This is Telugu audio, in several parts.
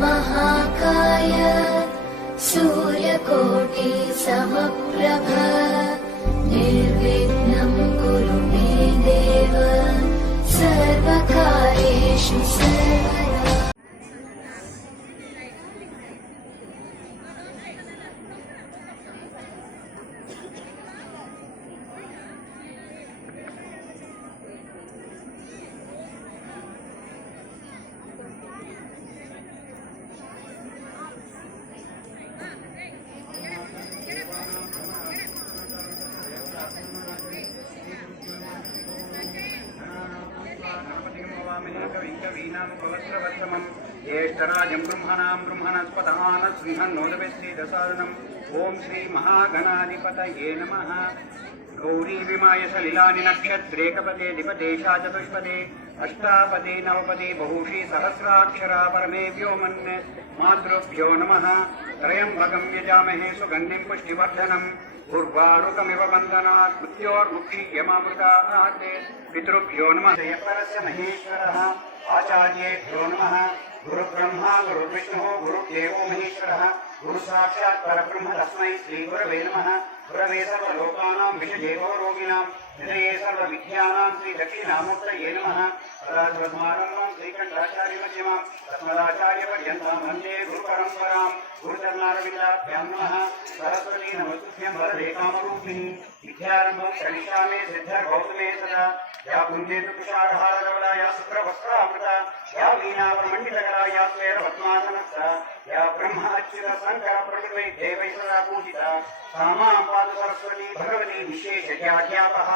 महाकाय सूर्यकोटि समप्रभ निर्विघ्नं कुरु मे देव सर्वकार्येषु सर्वदा। ज्येष्ठराजं ब्रह्मणस्पदानसिंहन्नोदवेत्सीदसादनम् ओं श्री महागणाधिपतये नमः। गौरी विमाय सलिलानि नक्षत्रे कपदे दिपदेशा चतुष्पदे अष्टापदे नवपदे बहुषी सहस्राक्षरा परमे व्योमन् मातृभ्यो नमः। त्रयम्बकं यजामहे सुगन्धिं पुष्टिवर्धनम् उर्वारुकमिव बन्धनात् मृत्योर्मुक्षीयमामृतात्। पितृभ्यो नमः। जयपरस्य महेश्वरः आचार्येभ्यो नमः। गुरुब्रह्मा गुरुर्विष्णुः गुरुदेवो महेश्वरः गुरुसाक्षात् परब्रह्म तस्मै श्रीगुरवे नमः। गुरवे सर्वलोकानां विषजेवो रोगिणां निधये सर्वविद्यानां श्रीदक्षिणामूर्तये नमः। सदाशिवसमारम्भां श्रीकण्ठाचार्यमध्यमां तस्मदाचार्यपर्यन्तां वन्दे गुरुपरम्परां। गुरुचरणारविन्दाभ्यां नमः। सरस्वती नमस्तुभ्यं वरदे कामरूपिणी विद्यारम्भं करिष्यामि सिद्धिर्भवतु मे सदा। या पुण्येतु तुषारहारधवला या शुभ्रवस्त्रामृता या वीणाप्रमण्डितकरा या स्वेरपद्मासनस्था या ब्रह्म अच्युत शङ्कर प्रकृतिवै देवैः सदा पूजिता सा मां पातु सरस्वती भगवती विशेषज्ञाध्यापः।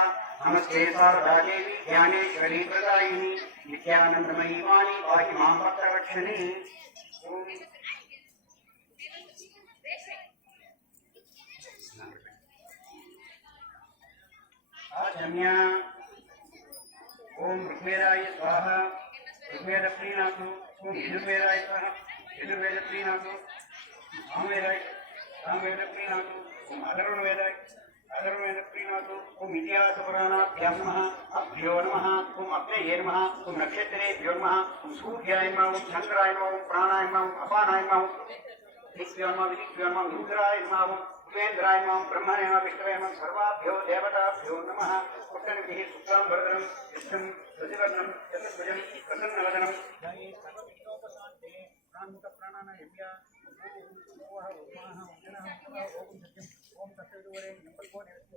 नमस्ते शारदा देवी ज्ञानेश्वरी प्रदायिनी नित्यानन्दमयी वाणी पाहि मां भक्तवत्सलिनी। आचम्या ओम ऋग्वेदाय स्वाहा ऋग्वेद प्रीणातु। ओम यजुर्वेदाय स्वाहा यजुर्वेद प्रीणातु। सामवेद प्रीणातु। ओम अथर्वणवेदाय अथर्ववेद प्रीणातु। ओम इतिहासपुराणाभ्यां नमः। अभ्यो नमः। ओम अग्नये नमः। ओम नक्षत्रेभ्यो नमः। ओम सूर्याय नमः। ओम चन्द्राय नमः। ओम प्राणाय नमः। ओम अपानाय नमः। दिक्भ्यो नमः विदिक्भ्यो नमः रुद्राय नमः। उपेन्द्राय नमः। ब्रह्मणे नमः विष्णवे नमः। सर्वाभ्यो देवताभ्यो नमः। पुष्टनिधिः शुक्लां वरदनं विष्णुं शशिवर्णं चतुर्भुजं प्रसन्नवदनं ध्याये सर्वविघ्नोपशान्ते प्राणानायम्या ओः उमाः उजनः ओम सत्यं ओम तत्सवितुवरेण्यं भर्गो देवस्य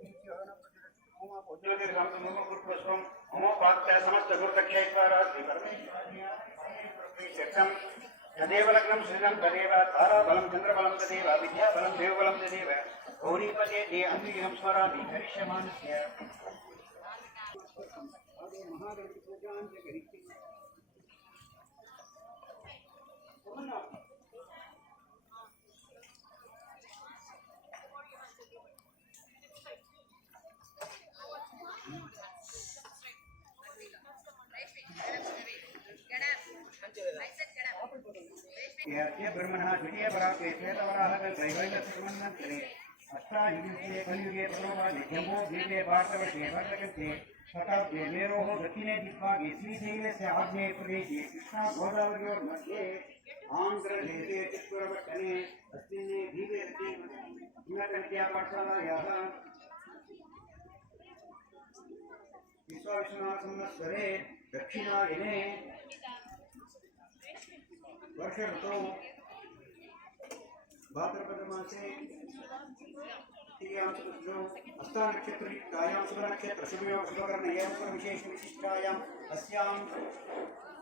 ओम पूज्योतिर्गमसमुपपुष्पं ओमोपात्य समस्त गुरुदक्षेश्वरा श्री परमेश्वरं तदेव लग्नं श्रीनं तदेव ताराबलं चन्द्रबलं तदेव विद्याबलं देवबलं तदेव गौरीपदे दे अन्विगं स्मरामि करिष्यमाणस्य महागणपति पूजां करिष्ये। ब्रह्मणः द्वितीय पराके श्वेतवराहः त्रैवैलक्ष्मन्वन्तरे अष्टायुगे कलियुगे प्रभवादि जम्बो द्वीपे भारतवर्षे भरतकल्पे शताब्दे मेरोः दक्षिणे दिग्भागे श्रीशैलस्य आग्नेये प्रदेशे कृष्णा गोदावर्योर्मध्ये आन्ध्रदेशे चित्तूरपट्टणे अस्मिन्ने द्वीपे उन्नतविद्यापाठशालायाः विश्वाविश्वनाथसंवत्सरे दक्षिणायने वर्ष ऋतौ भाद्रपदमासे हस्तानक्षत्रयुक्तायां शुभनक्षत्र शुभकर्णयां विशेषविशिष्टायाम् अस्यां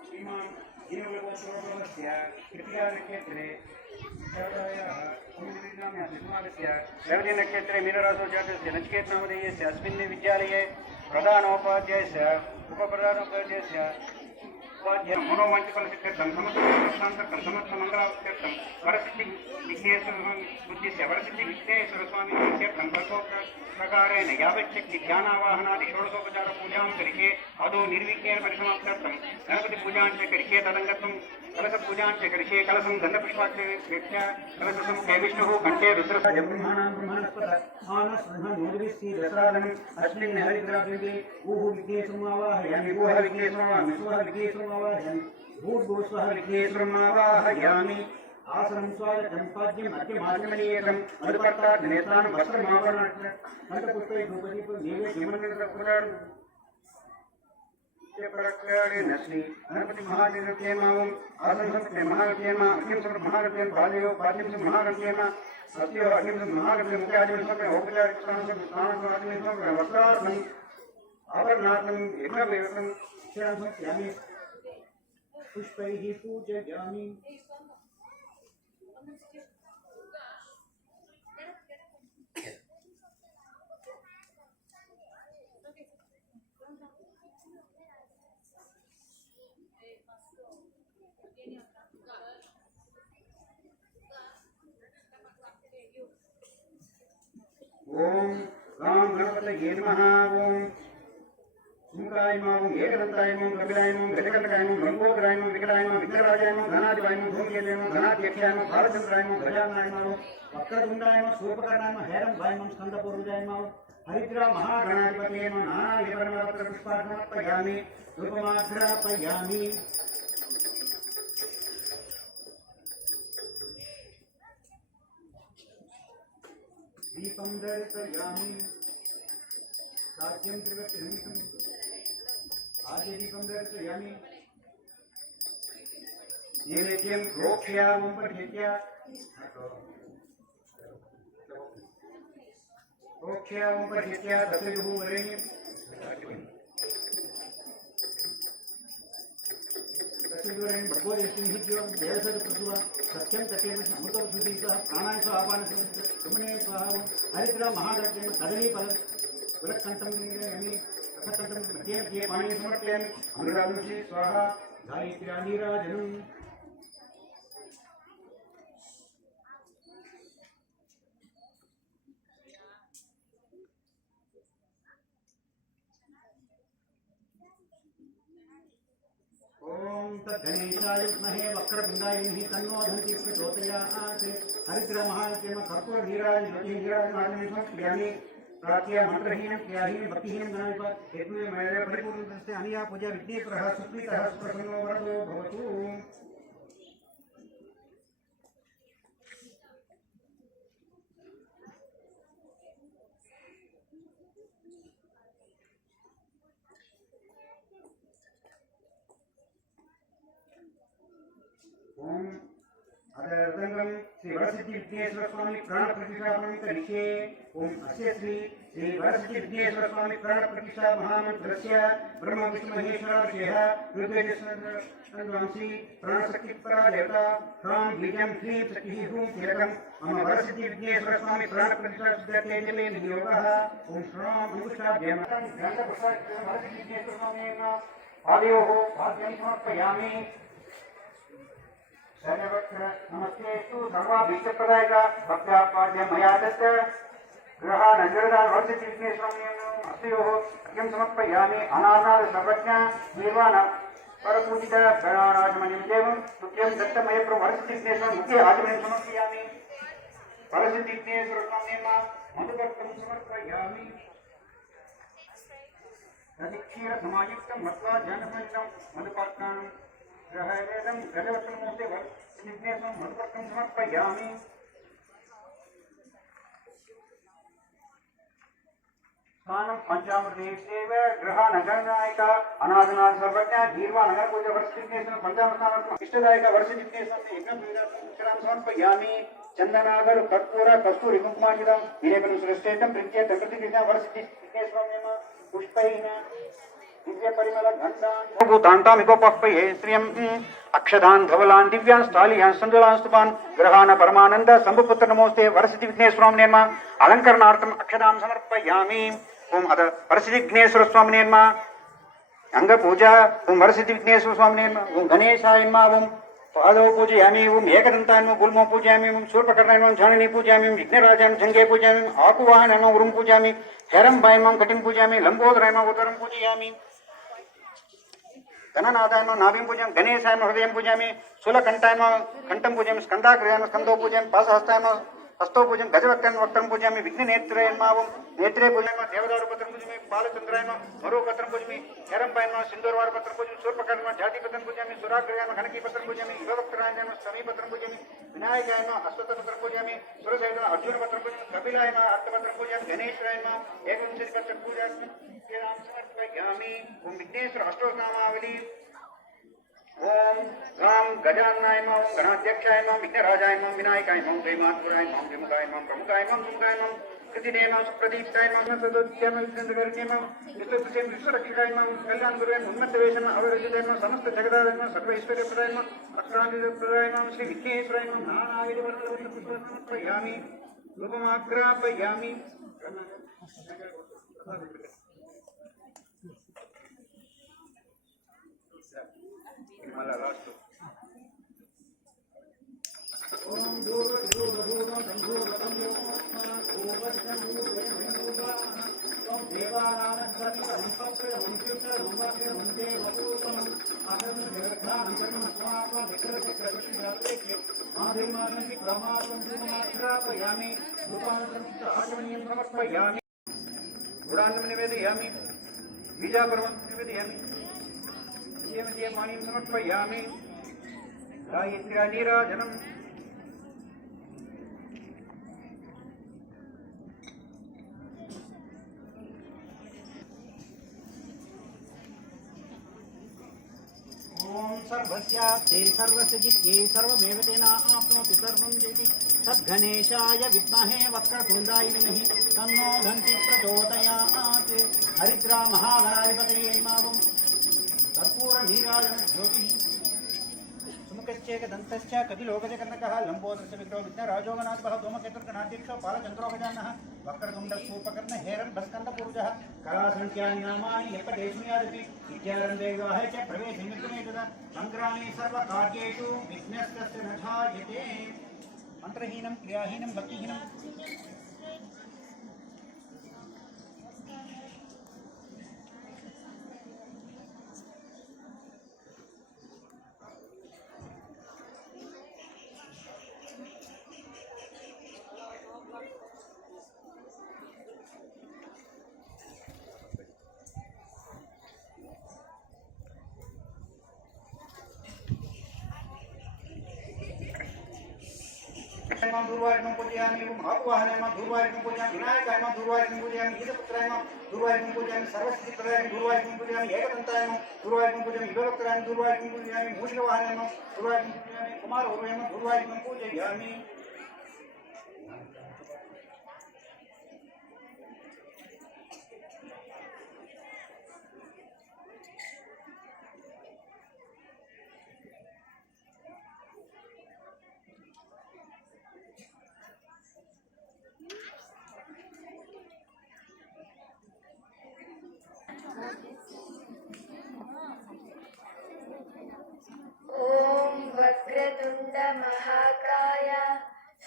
श्रीमान् दीनवल्लभोत्सवस्य तृतीयानक्षत्रे नक्षत्रे मीनराशौ जातस्य नचिकेतनामधेयस्य अस्मिन् विद्यालये प्रधानोपाध्यायस्य उपप्रधानोपाध्यायस्य मनोवांचकलसित्यर्थं समस्तमंगलावत्यर्थं वरसिद्धिविघ्नेश्वरस्य वरसिद्धिविघ्नेश्वरस्वामी इत्यर्थं प्रकारेण यावच्छक्ति ध्यानावाहनादि षोडशोपचार पूजां करिष्ये। आदौ निर्विघ्नेन परिसमाप्त्यर्थं गणपतिपूजां च करिष्ये। तदङ्गत्वं कलशपूजां च करिष्ये। कलशं गन्धपुष्पाक्षेभ्य कलशसमुखे विष्णुः कण्ठे रुद्रः ब्रह्माणां ब्रह्मणस्पदानस्मिन् अस्मिन् हरिद्राद्वीपे ऊः विघ्नेश्वरमावाहयामि। ऊः विघ्नेश्वरमावाहयामि। भूर्भुवस्वः विघ्नेश्वरम् आवाहयामि आसनं स्वागतं पाद्यम् अर्घ्यमाचमनीयकं मधुपर्काग्नेतानं वस्त्रमावरणं कण्ठपुष्पै धूपदीपं नैवेद्यमन्त्रपुराणं श्री गणपति महागणपतिर्मावं आसनं महागणपतिर्मा अग्निं महागणपतिं बालयो बाल्यं महागणपतिर्मा सत्यो अग्निं महागणपतिं मुख्यादिं औपचारिकस्नानं वस्त्रार्थम् आभरणार्थं यज्ञवेदनं क्षणं समर्पयामि पुष्पैः पूजयामि ओम राम गणपतये नमः ओम सुमुखाय नमः ओम एकदन्ताय नमः कपिलाय नमः गजकर्णकाय नमः लंबोदराय नमः विकटाय नमः विघ्नराजाय नमः धनाधिपाय नमः धूमकेतुये नमः धनाध्यक्षाय नमः भारतचन्द्राय नमः गजाननाय नमः वक्रतुण्डाय नमः सूर्पकर्णाय नमः हैरम्भाय नमः स्कन्दपूर्वजाय नमः हरिद्रा महागणाधिपतये नमः नानाविधपरमपत्रपुष्पार्पयामि धूपमाघ्रापयामि दीपं दर्शयामि साध्यं त्रिवत्सनिमिषम् आद्यदीपं दर्शयामि नैवेद्यं प्रोक्ष्यामं पठित्य दशयुः वरेण्यं दशयुवरेण्यं भगवद्गीतां देवसदप्रसुवा सत्यं तथैव अमृतवसुधीतः प्राणाय स्वापानसुमने स्वाहा हरिद्रा महागणपतिं कदलीफलं कुलकण्ठं नयामि रथकण्ठं मध्ये मध्ये पाणिं समर्पयामि अनुरागमुषि स्वाहा गायत्र्यानीराजनम् ओम तद्गणेशाय विद्महे वक्रतुण्डाय धीमहि तन्नो दन्ति प्रचोदयात् हरिद्रा महागणपतिं कर्पूर नीराजनं समर्पयामि प्राच्य मंत्रहीनं क्रियाहीनं भक्तिहीनं गणाधिप हेतुये मेरे परिपूर्णस्य अनिया पूजा विघ्नेश्वरः सुस्मितः सुप्रसन्नो वरदो भवतु ओम अदरदंगम श्री वरसिद्धि विघ्नेश्वर स्वामी प्राण प्रतिष्ठापनं करिष्ये ओम अस्य श्री वरसिद्धि विघ्नेश्वर स्वामी प्राण प्रतिष्ठा महामन्त्रस्य ब्रह्म विष्णु महेश्वरः ऋग्वेदस्वंसी प्राणशक्ति परा देवता ह्रां बीजं ह्रीं शक्तिः हूं तिलकं मम वरसिद्धि विघ्नेश्वर स्वामी प्राण प्रतिष्ठा सिद्ध्यते जले नियोगः ओम श्रां अंकुशाभ्यां ग्रन्थपुष्पं वरसिद्धि विघ्नेश्वर स्वामी पादयोः पाद्यं समर्पयामि सर्वत्र नमस्तेस्तु सर्वाभीष्टप्रदायक भक्त्यापाद्य मया दत्त ग्रह नजरदान वर्षिति विघ्नेश्वरम् अस्योः अर्घ्यं समर्पयामि अनानाद सर्वज्ञ देवान परपूजित गणाराजमणिं देवं तुभ्यं दत्तमयप्रभु वर्षिति विघ्नेश्वरं मुखे आचमनं समर्पयामि वर्षिति विघ्नेश्वरस्वामिं मधुपर्कं समर्पयामि तदिक्षीर समायुक्तं मत्वा जनसंयुक्तं मधुपर्काणं ग्रहवेदं गजवस्त्रमूर्ते विघ्नेश्वरं मधुपर्कं समर्पयामि स्थानं पंचामृतेव ग्रह नगरनायक अनादनाथ सर्वज्ञ गीर्वा नगर पूजा वर्ष विघ्नेश्वरं पंचामृतार्थम् इष्टदायक वर्ष विघ्नेश्वरं यज्ञं समर्पयामि चंदनागर कर्पूर कस्तूरी कुंकुमार्जितं विलेपनं श्रेष्ठेतं प्रीत्य तकृतिकृत्या वर्ष विघ्नेश्वरं पुष्पैः दिव्य परिमल घंटान भूतांतामिकोपह्पये श्रियं अक्षदान धवलान दिव्यान स्थालियान संदलान स्तुपान ग्रहान परमानंद शंभुपुत्र नमोस्ते वरसिद्धि विघ्नेश्वरं नेम अलंकरणार्थम अक्षदां समर्पयामि ओम अद वरसिद्धि विघ्नेश्वर स्वामी नेम अंग पूजा ओम वरसिद्धि विघ्नेश्वर स्वामी नेम ओम गणेशाय नमः ओम पादौ पूजयामि ओम एकदन्ताय नमः गुल्मौ पूजयामि ओम शूर्पकर्णाय नमः झाणिनी पूजयामि ओम विघ्नराजाय नमः जंगे पूजयामि आकुवाहनाय नमः उरुं पूजयामि हैरम्भाय नमः कटिं पूजयामि लंबोदराय नमः उदरं पूजयामि गणनाथाय नमः नाभिं पूजयामि गणेशाय नमः हृदयं पूजयामि शूलकण्ठाय नमः कण्ठं पूजयामि स्कन्धाग्रयाय नमः स्कन्धौ पूजयामि पाशहस्ताय नमः हस्तौ पूजन गजवक्त्रं वक्त्रं पूजयामि विघ्ननेत्रयन्मावं नेत्रे पूजयामि देवदारुपत्रं पूजयामि बालचन्द्रायन्मा मरुपत्रं पूजयामि हेरम्पायन्मा सिन्दूरवारपत्रं पूजयामि शूर्पकर्मा जातिपत्रं पूजयामि सुराग्रयान्मा गणकीपत्रं पूजयामि युगवक्त्रायन्मा समीपत्रं पूजयामि विनायकायन्मा अश्वत्थपत्रं पूजयामि सुरसहितं अर्जुनपत्रं पूजयामि कपिलायन्मा अर्थपत्रं पूजयामि गणेश्वरायन्मा एकविंशतिपत्रं पूजयामि समर्पयामि ओम विघ्नेश्वर अष्टोत्तरनामावली ओम राम गजाननाय नमः ओम गणाध्यक्षाय नमः विघ्नराजाय नमः विनायकाय नमः प्रेमात्पुराय नमः प्रमुखाय नमः प्रमुखाय नमः प्रमुखाय नमः कृतिने नमः सुप्रदीप्ताय नमः सदोद्यम विघ्नकर्णे नमः विश्वक्षेम विश्वरक्षकाय नमः कल्याण गुरुवे उन्नतवेशन अवरजिताय नमः समस्त जगदाय नमः सर्वैश्वर्यप्रदाय नमः अष्टांगप्रदाय नमः श्री विघ्नेश्वराय नमः नानाविधवर्णपुष्पयामि रूपमाग्रापयामि मला लास्ट ओम दूर दूर दूर संधूर संधूर ओम देवानां सर्व संपत्ति वंचित रूपके वंदे वपुतम आदम जगद्धाम जन्म स्वात्म विक्रम प्रकृति जाते के आदिमान की प्रमादं मात्रापयामि रूपांतरं आचमनीयं समर्पयामि गुणान्नं निवेदयामि बीजापर्वं निवेदयामि माणिं समर्पयामि गायत्र्या नीराजनम् ओम सर्वस्याप्ते सर्वस्य जित्ये सर्वमेव तेनाप्नोति सर्वं जयति सद्गणेशाय विद्महे वक्रतुण्डाय धीमहि तन्नो धन्ति प्रचोदयात् हरिद्रा महागणाधिपतये नमः कर्पूर नीराजन ज्योति सुमुखश्चेक दन्तश्च कपिलोकजकर्णकः लम्बोदरस्य विग्रहो विघ्नराजोगणाधिपः धूमकेतुर्गणाध्यक्षो बालचन्द्रो गजाननः वक्रतुण्डस्तूपकर्ण हेरम्बस्कन्दपूर्वजः कलासङ्ख्यानि नामानि यत्पदेशुयादपि विद्यारम्भे विवाहे च प्रवेशे मृत्युमे तदा सङ्ग्रामे सर्वकार्येषु विघ्नस्तस्य न जायते मन्त्रहीनं क्रियाहीनं भक्तिहीनं दूरवारिकं पूजयामि महापुवाहनयं दूरवारिकं पूजयामि विनायकाय दूरवारिकं पूजयामि गीतपुत्राय दूरवारिकं पूजयामि सर्वसिद्धिप्रदाय दूरवारिकं पूजयामि एकदन्ताय दूरवारिकं पूजयामि युगवक्त्राय दूरवारिकं पूजयामि मूषिकवाहनयं दूरवारिकं पूजयामि कुमारवर्यं दूरवारिकं पूजयामि ॐ वक्रतुण्ड महाकाय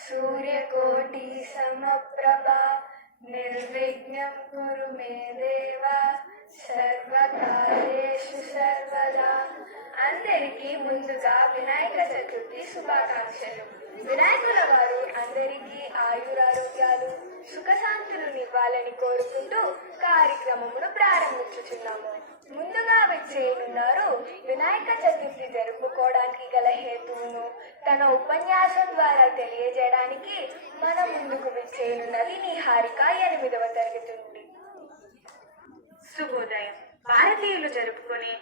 सूर्यकोटि समप्रभा निर्विघ्नं कुरु मे देव सर्वकार्येषु सर्वदा అందరికీ ముందుగా వినాయక చతుర్థి శుభాకాంక్షలు. వినాయకుల వారు అందరికీ ఆయురారోగ్యాలు సుఖశాంతులను ఇవ్వాలని కోరుకుంటూ కార్యక్రమమును ప్రారంభించుచున్నాము. ముందుగా వచ్చేయనున్నారు వినాయక చతుర్థి జరుపుకోవడానికి గల హేతువును తన ఉపన్యాసం ద్వారా తెలియజేయడానికి మన ముందుకు వచ్చేయనున్నది నిహారిక 8వ తరగతి నుండి. శుభోదయం. భారతీయులు జరుపుకునే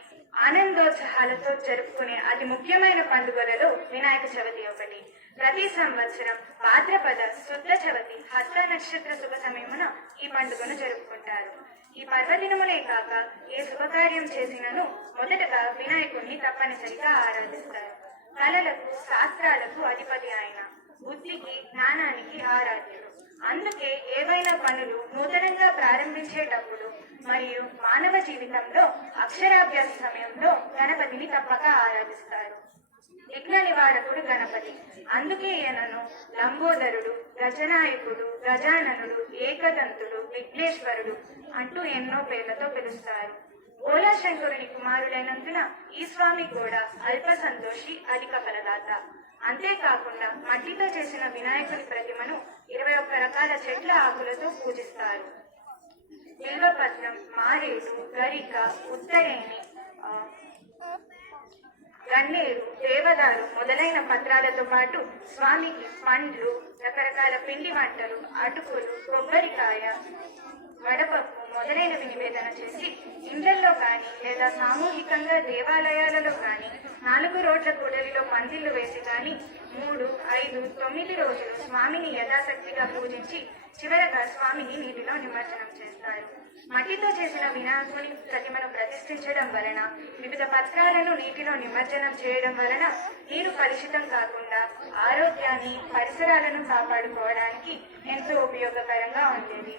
ఆనందోత్సాహాలతో జరుపుకునే అతి ముఖ్యమైన పండుగలలో వినాయక చవితి ఒకటి. ప్రతి సంవత్సరం భాద్రపద శుద్ధ చవితి హస్త నక్షత్ర శుభ సమయమున ఈ పండుగను జరుపుకుంటారు. ఈ పర్వదినములే కాక ఏ శుభకార్యం చేసినను మొదటగా వినాయకుడిని తప్పనిసరిగా ఆరాధిస్తారు. కళలకు శాస్త్రాలకు అధిపతి ఆయన, బుద్ధికి జ్ఞానానికి ఆరాధ్యుడు. అందుకే ఏవైనా పనులు నూతనంగా ప్రారంభించేటప్పుడు మరియు మానవ జీవితంలో అక్షరాభ్యాస సమయంలో గణపతిని తప్పక ఆరాధిస్తారు. విఘ్న నివారకుడు గణపతి. అందుకే ఈయనను లంబోదరుడు, గజనాయకుడు, గజాననుడు, ఏకదంతుడు, విఘ్నేశ్వరుడు అంటూ ఎన్నో పేర్లతో పిలుస్తారు. బోలాశంకరుని కుమారుడైనందున ఈ స్వామి కూడా అల్ప సంతోషి, అధిక ఫలదాత. అంతేకాకుండా మట్టితో చేసిన వినాయకుని ప్రతిమను 21 రకాల చెట్ల ఆకులతో పూజిస్తారు. బిల్వపత్రం, మారేడు, గరిక, ఉత్తరేణి, గన్నేరు, దేవదారు మొదలైన పత్రాలతో పాటు స్వామికి పండ్లు, రకరకాల పిండి వంటలు, అటుకులు, కొబ్బరికాయ, వడపప్పు మొదలైనవి నివేదన చేసి ఇండ్లలో కానీ లేదా సామూహికంగా దేవాలయాలలో కానీ 4 రోడ్ల కూడలిలో పందిళ్లు వేసి కానీ 3, 5, 9 రోజులు స్వామిని యథాశక్తిగా పూజించి చివరగా స్వామిని నీటిలో నిమజ్జనం చేస్తారు. మట్టితో చేసిన వినాయకుని ప్రతిమను ప్రతిష్ఠించడం వలన, వివిధ పత్రాలను నీటిలో నిమజ్జనం చేయడం వలన నీరు కలుషితం కాకుండా ఆరోగ్యాన్ని, పరిసరాలను కాపాడుకోవడానికి ఎంతో ఉపయోగకరంగా ఉండేది.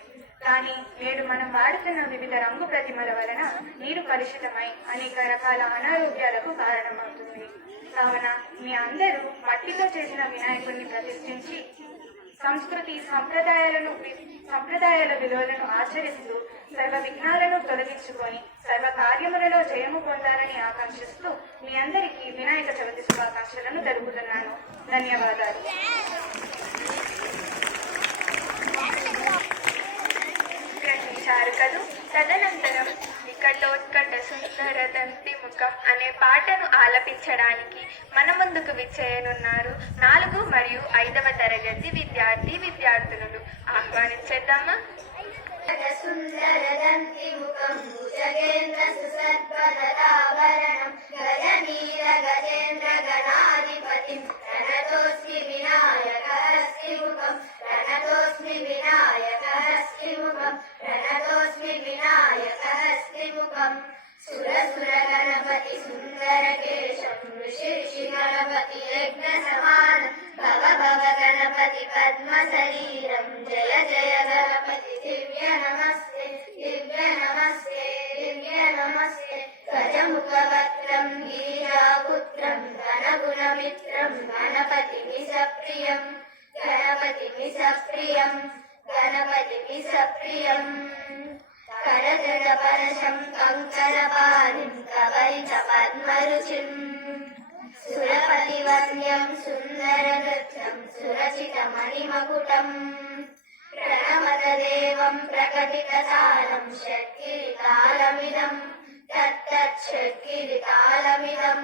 కానీ నేడు మనం వాడుతున్న వివిధ రంగు ప్రతిమల వలన నీరు కలుషితమై అనేక రకాల అనారోగ్యాలకు కారణమవుతుంది. కావున మీ అందరూ మట్టితో చేసిన వినాయకుడిని ప్రతిష్ఠించి సంస్కృతి సంప్రదాయాల విలువలను ఆచరిస్తూ సర్వ విఘ్నాలను తొలగించుకొని సర్వ కార్యములలో జయము పొందాలని ఆకాంక్షిస్తూ మీ అందరికీ వినాయక చవితి శుభాకాంక్షలను జరుపుతున్నాను. ధన్యవాదాలు. గ్రహించారు కదూ. తదనంతరం వికటోత్కట సుందర దంతి ముఖం అనే పాటను ఆలపించడానికి మన ముందుకు విచ్చేయనున్నారు 4 మరియు 5వ తరగతి విద్యార్థులు. ఆహ్వానించేద్దామా? సుందర దంతి ముఖం భుజగేంద్ర సుసర్పదరాభరణం గజనీర గజేంద్ర గణాధిపతిం ప్రణతోస్మి వినాయకహస్తిముఖం ప్రణతోస్మి వినాయకహస్తిముఖం ప్రణతోస్మి వినాయకహస్తిముఖం సురసుర గణపతి సుందర కేశం ఋషి గణపతి యజ్ఞ సమానం భవ భవ గణపతి పద్మ శరీరం జయ జయ గణపతి దివ్య నమస్తే దివ్య నమస్తే దివ్య నమస్తే గజముఖ వక్రం గిరిజాపుత్రం ఘనగుణమిత్రం గణపతిమి సప్రియం గణపతిమి సప్రియం గణపతిమి సప్రియం కరజడ పరశం కంకరపాణిం కవరిత పద్మరుచిం సురపతివన్యం సుందర నృత్యం సురచిత మణిమకుటం ప్రణమతదేవం ప్రకటితసారం షట్కిరితాళమిదం తత్తచ్చట్కిరితాళమిదం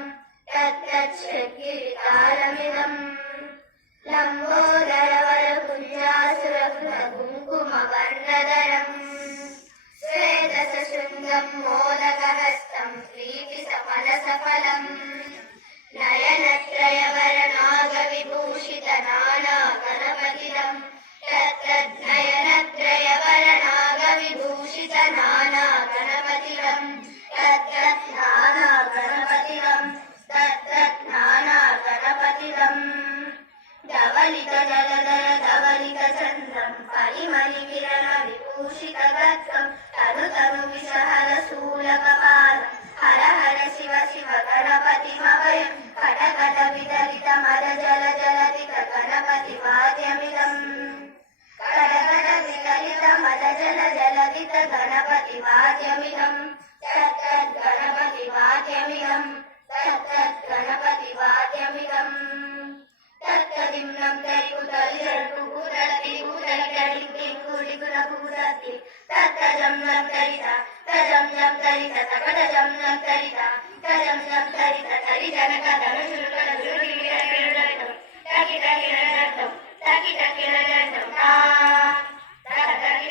తత్తచ్చట్కిరితాళమిదం లంబోదరవర కుంజాసురకుల కుంకుమ వర్ణధరం శ్వేతశృంగం మోదకహస్తం ప్రీతి సఫల సఫలం నయనత్రయవరనాగ విభూషిత నానా గణపతిదం తత్తనయనత్రయవరనాగ విభూషిత నానా గణపతిదం తత్తనానా గణపతిదం తత్తనానా గణపతిదం ధవలిత జలధర ధవలిత చంద్రం పరిమళి కిరణ విభూషిత గత్రం తను తను విషహర శూలకపాలం హర హర శివ శివ గణపతిమభయం కటకట విదలిత మద జల జలధిక గణపతి వాద్యమిదం కటకట విదలిత మద జల జలధిత గణపతి వాద్యమిదం తత్తద్ గణపతి వాద్యమిదం తత్తద్ గణపతి వాద్యమిదం తత్తదిమ్నం తరికుతలి జల్పుకుతలి కుతలి తడిగుడిగునకుతలి తత్తజంనం తరిత తజంజం తరిత తకటజంనం తరిత తజంజం తరిత తరి జనక ధనుషులుకల జురుగిరిగడగడం తకి తకి నడడం తకి తకి నడడం తా తకి తకి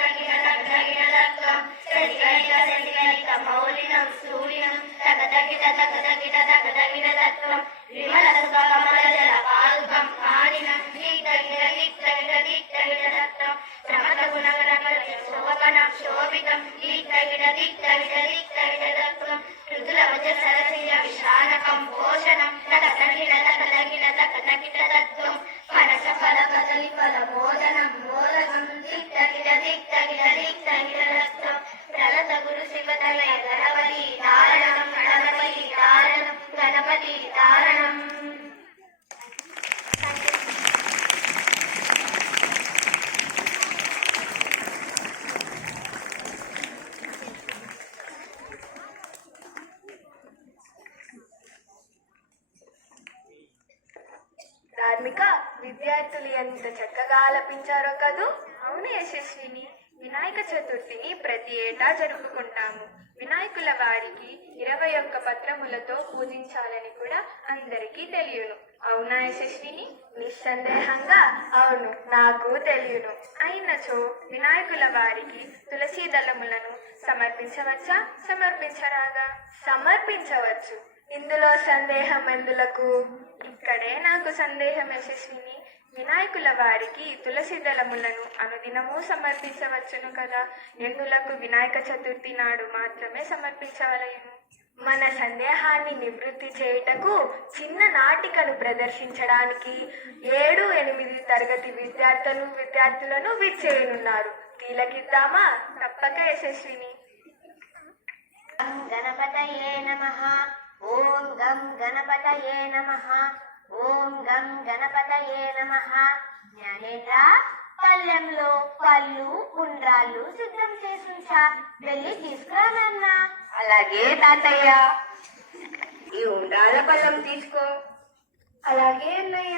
తకి తకి నడడం సరిగైక సరిగైక మౌలినం సూర్యం తక తకి తక తకి తక తకి నడడం విమల సుకమల జల పాల్గం ఆడిన నీతగిన దిక్తగిన దిక్తగిన దత్తం ప్రమద గుణగణపతి శోభనం శోభితం నీతగిన దిక్తగిన దిక్తగిన దత్తం రుదుల వజ సరసియ విశానకం భోషణం తక తగిన తకిట దత్తం మనస ఫల కదలి ఫల మోదనం మోదకం దిక్తగిన దిక్తగిన దిక్తగిన దత్తం ప్రలత గురు శివతలయ గణపతి ధారణం గణపతి ధారణం గణపతి ధారణం. వాల్మీక విద్యార్థులు ఎంత చక్కగా ఆలపించారో కదూ. అవును యశస్విని, వినాయక చతుర్థిని ప్రతి ఏటా జరుపుకుంటాము. వినాయకుల వారికి 21 పత్రములతో పూజించాలని కూడా అందరికీ తెలియను. అవునా యశస్విని? నిస్సందేహంగా అవును, నాకు తెలియను. అయినచో వినాయకుల వారికి తులసి దళములను సమర్పించవచ్చా, సమర్పించరాదా? సమర్పించవచ్చు. ఇందులో సందేహం ఎందులకు? ఇక్కడే నాకు సందేహం యశస్విని. వినాయకుల వారికి తులసి దళములను అనుదినము సమర్పించవచ్చును కదా, ఎందులకు వినాయక చతుర్థి నాడు మాత్రమే సమర్పించవలెను? మన సందేహాన్ని నివృత్తి చేయుటకు చిన్న నాటికను ప్రదర్శించడానికి 7, 8 తరగతి విద్యార్థులను విచ్చేయనున్నారు. తిలకిద్దామా? తప్పక యశస్విని. గణపతయే నమః. ఓం గం గణపతయే నమః. ఓం గం గణపతయే నమః. జ్ఞానేంద్ర, పళ్ళెంలో పళ్ళు ఉండ్రాళ్ళు సిద్ధం చేసుంచా, వెళ్ళి తీసుకురానన్నా. అలాగే తాతయ్య. ఈ ఉండ్రాల పళ్ళం తీసుకో. అలాగే అన్నయ్య.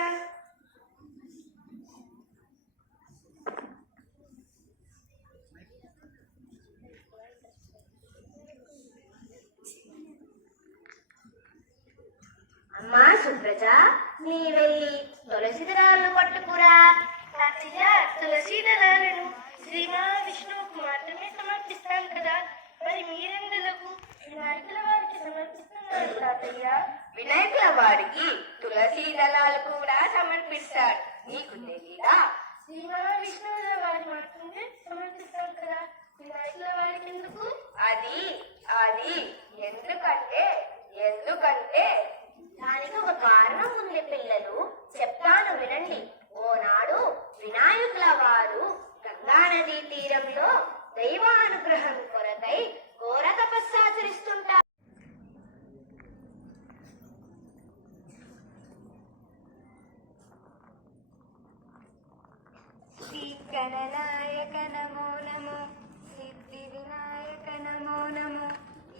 అమ్మా సుప్రజ, నీ వెళ్ళి తులసి దళాలను పట్టుకురా. తాతయ్య, తులసి దళాలను శ్రీ మహావిష్ణువుకు మాత్రమే సమర్పిస్తాం కదా, మరి మీరెందులకు వినాయకుల వారికి సమర్పిస్తున్నారు తాతయ్య? వినాయకుల వారికి తులసి దళాలు కూడా సమర్పిస్తాడు. నీకు తెలీదా? శ్రీ మహావిష్ణువుల వారి మాత్రమే సమర్పిస్తాం కదా, వినాయకుల వారికి ఎందుకు? అది అది ఎందుకంటే దానికి ఒక కారణం ఉంది పిల్లలు, చెప్తాను వినండి. ఓనాడు వినాయకుల వారు గంగానదీ తీరంలో దైవానుగ్రహం కొరకై ఘోర తపస్సాచరిస్తుంటారు. శ్రీ గణనాయక నమో నమో, సిద్ధి వినాయక నమో నమో,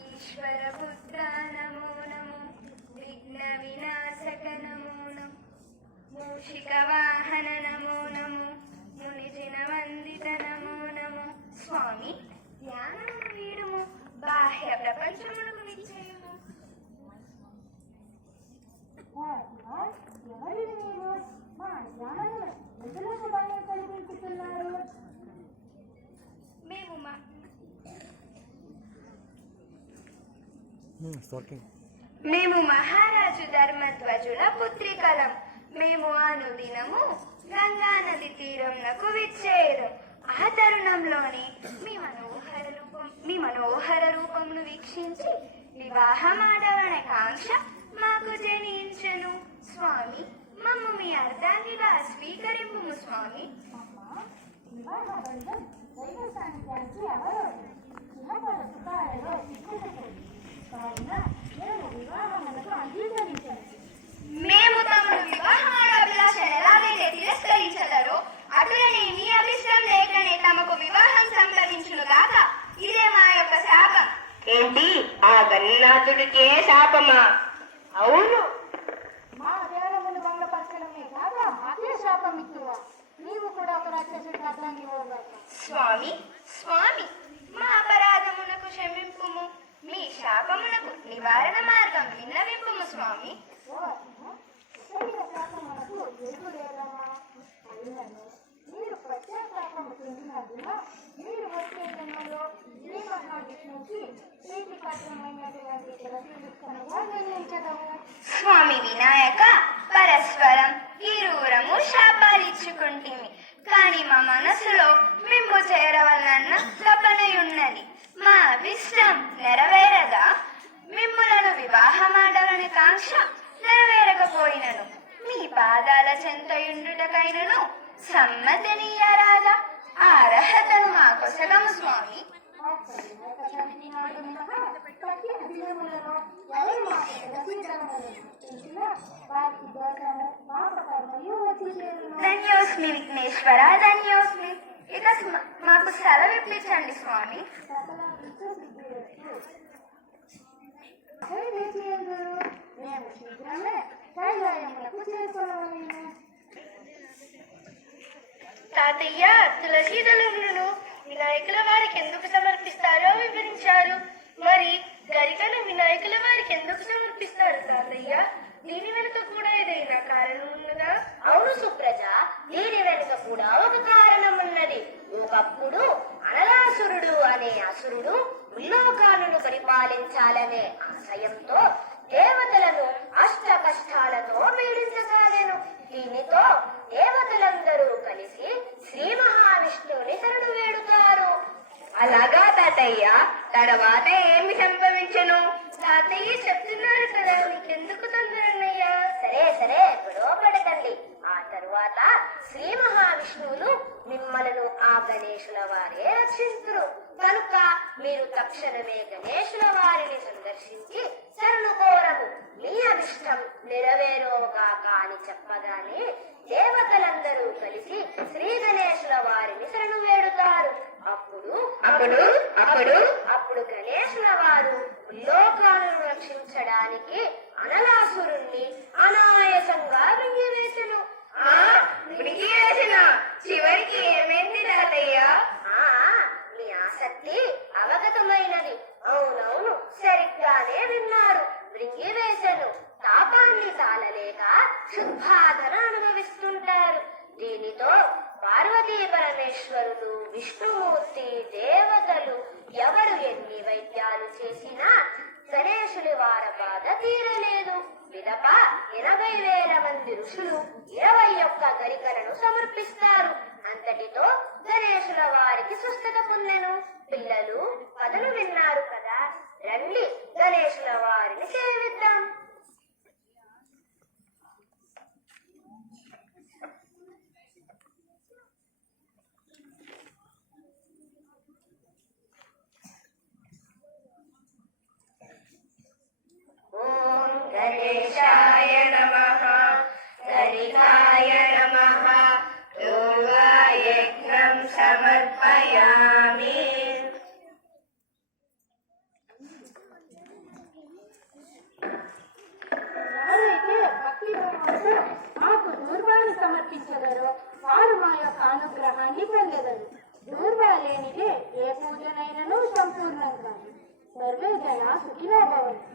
ఈశ్వర పుత్ర నమో నమో, విఘ్న వినాశక నమో నమో, మూషిక వాహన నమో నమో, మునిజన వందిత నమో నమో. స్వామి, ధ్యానము వీడుము, బాహ్య ప్రపంచమునకు విచ్చేయుము. మేము మహారాజు ధర్మధ్వజుల పుత్రికలం. మేము అనుదినము గంగా నది తీరంనకు విచ్చేయడం. ఆ తరుణంలోనే మీ మనోహర రూపమును వీక్షించి వివాహమాడవనే కాంక్ష మాకు జనించెను. స్వామి, మమ్ము మీ అర్ధాంగిగా స్వీకరింపుము స్వామి. మేము తమను వివాహమాడ అభిలాషను ఎలాగైతే తిరస్కరించగలరో అటులనే మీ అభిష్టం లేకనే తమకు వివాహం సంభవించును గాక. ఇదే మా యొక్క శాపం. ఏంటి, ఆ గణనాథుడికే శాపమా? అవును. మా దేవమును భంగపరచడమే కాక మాకే శాపం ఇస్తువా? నీవు కూడా ఒక రాక్షసుడి అర్థాన్ని స్వామి, స్వామి, మా అపరాధమునకు క్షమింపుము. మీ శాపమునకు నివారణ మార్గం విన్నవింపుము స్వామి. మీరు ప్రత్యేకము చెందినందున మీరు వచ్చే జన్మలో శ్రీ మహావిష్ణువుకి ప్రీతికరమైనటువంటి తులసివృక్షముగా జన్మించదము. స్వామి వినాయక, పరస్పరం ఇరువురము శాపాలిచ్చుకుంటిమి. కాని మా మనసులో మిమ్ము చేరవలనన్న తపనయున్నది. మా అభిష్టం నెరవేరదా? మిమ్ములను వివాహమాడవని కాంక్ష నెరవేరకపోయినను మీ పాదాల చెంతయుండుటకైనను సమ్మతినియరాదా? ఆ అర్హతను మా కొసగము స్వామి. ధన్యోస్మి విఘ్నేశ్వర, ధన్యోస్మి. ఇక మాకు సెలవిప్పించండి స్వామి. మేము శీఘ్రమే కైలాయములకు చేరుకోవాలి. తాతయ్య తులసి దళములను వినాయకుల వారికి ఎందుకు సమర్పిస్తారో వివరించారు. మరి గరికను వినాయకుల వారికి ఎందుకు సమర్పిస్తారు తాతయ్య? దీని వెనుక కూడా ఏదైనా కారణం ఉన్నదా? అవును సుప్రజ, దీని వెనుక కూడా ఒక కారణం ఉన్నది. ఒకప్పుడు అనలాసురుడు అనే అసురుడు ముల్లోకాలను పరిపాలించాలనే ఆశయంతో దేవతలను అష్ట కష్టాలతో పీడించసాగాను. దీనితో దేవతలందరూ కలిసి శ్రీ మహావిష్ణువుని శరణు వేడుతారు. అలాగా తాతయ్య, తర్వాత ఏమి సంభవించెను? తాతయ్య చెప్తున్నారు కదా, నీకెందుకు తొందరన్నయ్యా? సరే సరే, గొడవ పడకండి. ఆ తరువాత శ్రీ మహావిష్ణువులు మిమ్మలను ఆ గణేశుల వారే రక్షించురు. కనుక మీరు తక్షణమే గణేశుల వారిని సందర్శించి శరణు కోరము. మీ అభిష్టం నెరవేరోగాక అని చెప్పగానే దేవతలందరూ కలిసి శ్రీ గణేశుల వారిని శరణు వేడుతారు. అప్పుడు అప్పుడు అప్పుడు అప్పుడు గణేశుల వారు లోకాలను రక్షించడానికి అనలాసురుణ్ణి అనాయాసంగా మింగివేసెను. చివరికి ఏమైంది తాతయ్య? మీ ఆసక్తి అవగతమైనది. అవునవును, సరిగ్గానే విన్నారు. మృంగివేశను తాపాన్ని తాళలేక శుద్ధాధన అనుభవిస్తుంటారు. దీనితో పార్వతీ పరమేశ్వరులు, విష్ణుమూర్తి, దేవతలు ఎవరు ఎన్ని వైద్యాలు చేసినా గణేశుడి వారి బాధ తీరలేదు. పిదప 80,000 మంది ఋషులు 21 గరికలను సమర్పిస్తారు. అంతటితో గణేశుల వారికి స్వస్థత పొందెను. పిల్లలు కథను విన్నారు కదా, రండి గణేశుల వారిని సేవిద్దాం. ఓం గణేశాయ నమః, గరికాయ నమః, యోగయజ్ఞం సమర్పయామి. ఎవరైతే భక్తి భావంతో మాకు దూర్వాన్ని సమర్పించగలరో వారు మా యొక్క అనుగ్రహాన్ని పొందెదరు. దూర్వా లేనిదే ఏ పూజనైనను సంపూర్ణం కాదు. సర్వే జన సుఖినో భవంతు.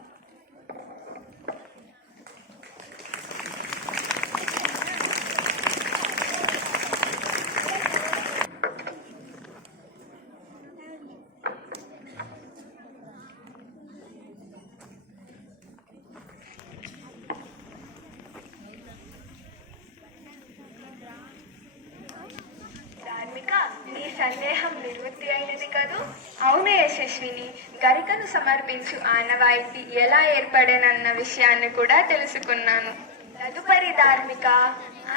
ధార్మిక, నీ సందేహం నివృత్తి అయినది కదూ? అవును యశస్విని, గరికను సమర్పించు ఆనవాయితీ ఎలా ఏర్పడేనన్న విషయాన్ని కూడా తెలుసుకున్నాను. తదుపరి ధార్మిక,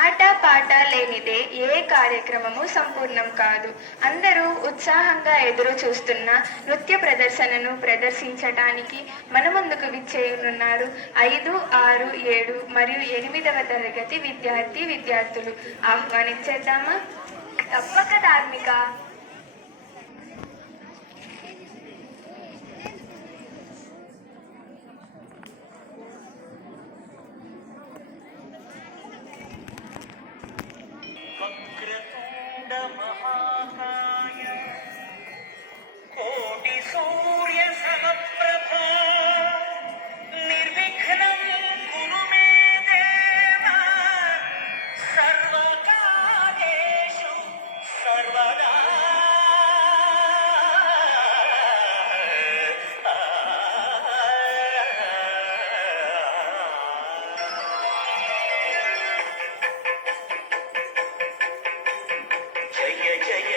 ఆట పాట లేనిదే ఏ కార్యక్రమము సంపూర్ణం కాదు. అందరూ ఉత్సాహంగా ఎదురు చూస్తున్న నృత్య ప్రదర్శనను ప్రదర్శించటానికి మన ముందుకు విచ్చేయనున్నారు 5, 6, 7 మరియు 8వ తరగతి విద్యార్థులు. ఆహ్వానించేద్దామా? తప్పక ధార్మిక. వక్రతుండ మహాకాయ కోటి సూర్య సమప్రభా నిర్విఘ్నం కురు మే దేవ సర్వకార్యేషు సర్వదా. జయ జయ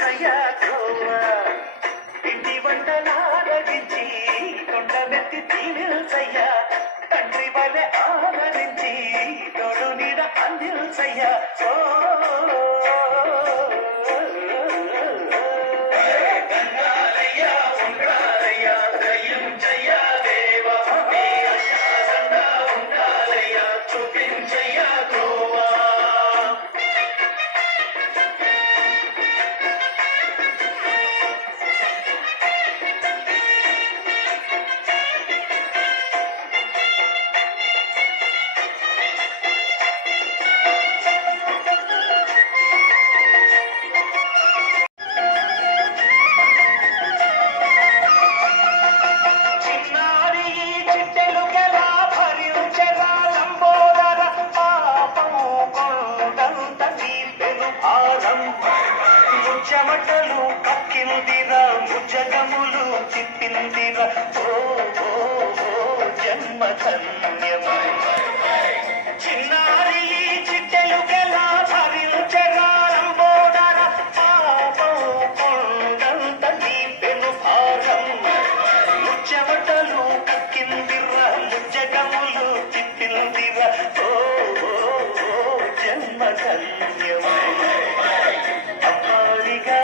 చెయ్య గోవా పిండి వంటలారగించి కొండమెత్తి తీనిల్చయ్య తండ్రి వలె ఆదరించి తోడు నీడ అందిల్చయ్య ఓ గంగాలయ్య ఉండాలయ్య దయ్యం చెయ్య దేవా నీ ఆశాదండా ఉండాలయ్య చూపించయ్య గోవా చిన్నారి చిట్టెలు గలా భరించగా లంబోదర పాపం కొండంత నీపెను భారం ముచ్చమటలు కక్కిందిరా ముచ్చగములు తిప్పిందిరా ఓ ఓ ఓ జన్మ ధన్యమై చిన్నారి చిట్టెలు గలా భరించగా లంబోదర పాపం కొండంత నీపెను భారం ముచ్చమటలు కక్కిందిరా ముచ్చగములు తిప్పిందిరా ఓ ఓ ఓ జన్మ ధన్యమై అమ్మారిగా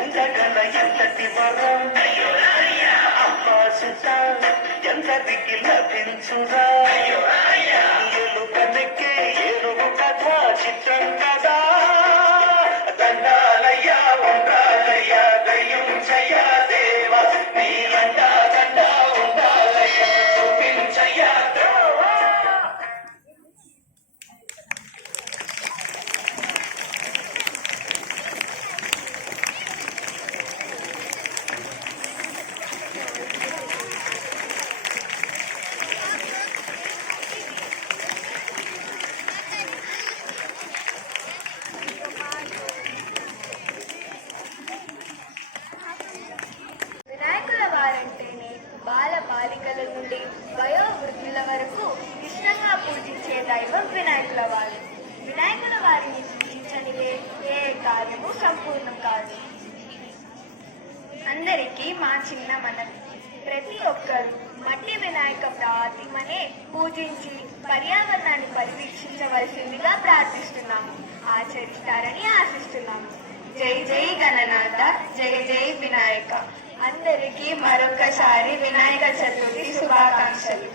ఉండగల ఎంతటి వరం అమ్మాసుత ఎంతటికి లభించురా ఎలుకనెక్కే ఏనుగు కథ చిత్రం కదా దండాలయ్య ఉండాలయ్య దయ్యం చెయ్య దేవా నీ అండా దండా ఉండాలయ్య చూపించయ్య దేవా వినాయకుల వారంటేనే బాల బాలికల నుండి వయోవృద్ధుల వరకు ఇష్టంగా పూజించే దైవం వినాయకుల వారు. వినాయకుల వారిని పూజించనిదే ఏ కార్యము సంపూర్ణం కాదు. అందరికీ మా చిన్న మనవి, ప్రతి ఒక్కరూ మట్టి వినాయక ప్రతిమనే పూజించి పర్యావరణాన్ని పరిరక్షించవలసిందిగా ప్రార్థిస్తున్నాము, ఆచరిస్తారని ఆశిస్తున్నాము. జై జై గణనాథ, జై జై వినాయక. అందరికీ మరొకసారి వినాయక చతుర్థి శుభాకాంక్షలు.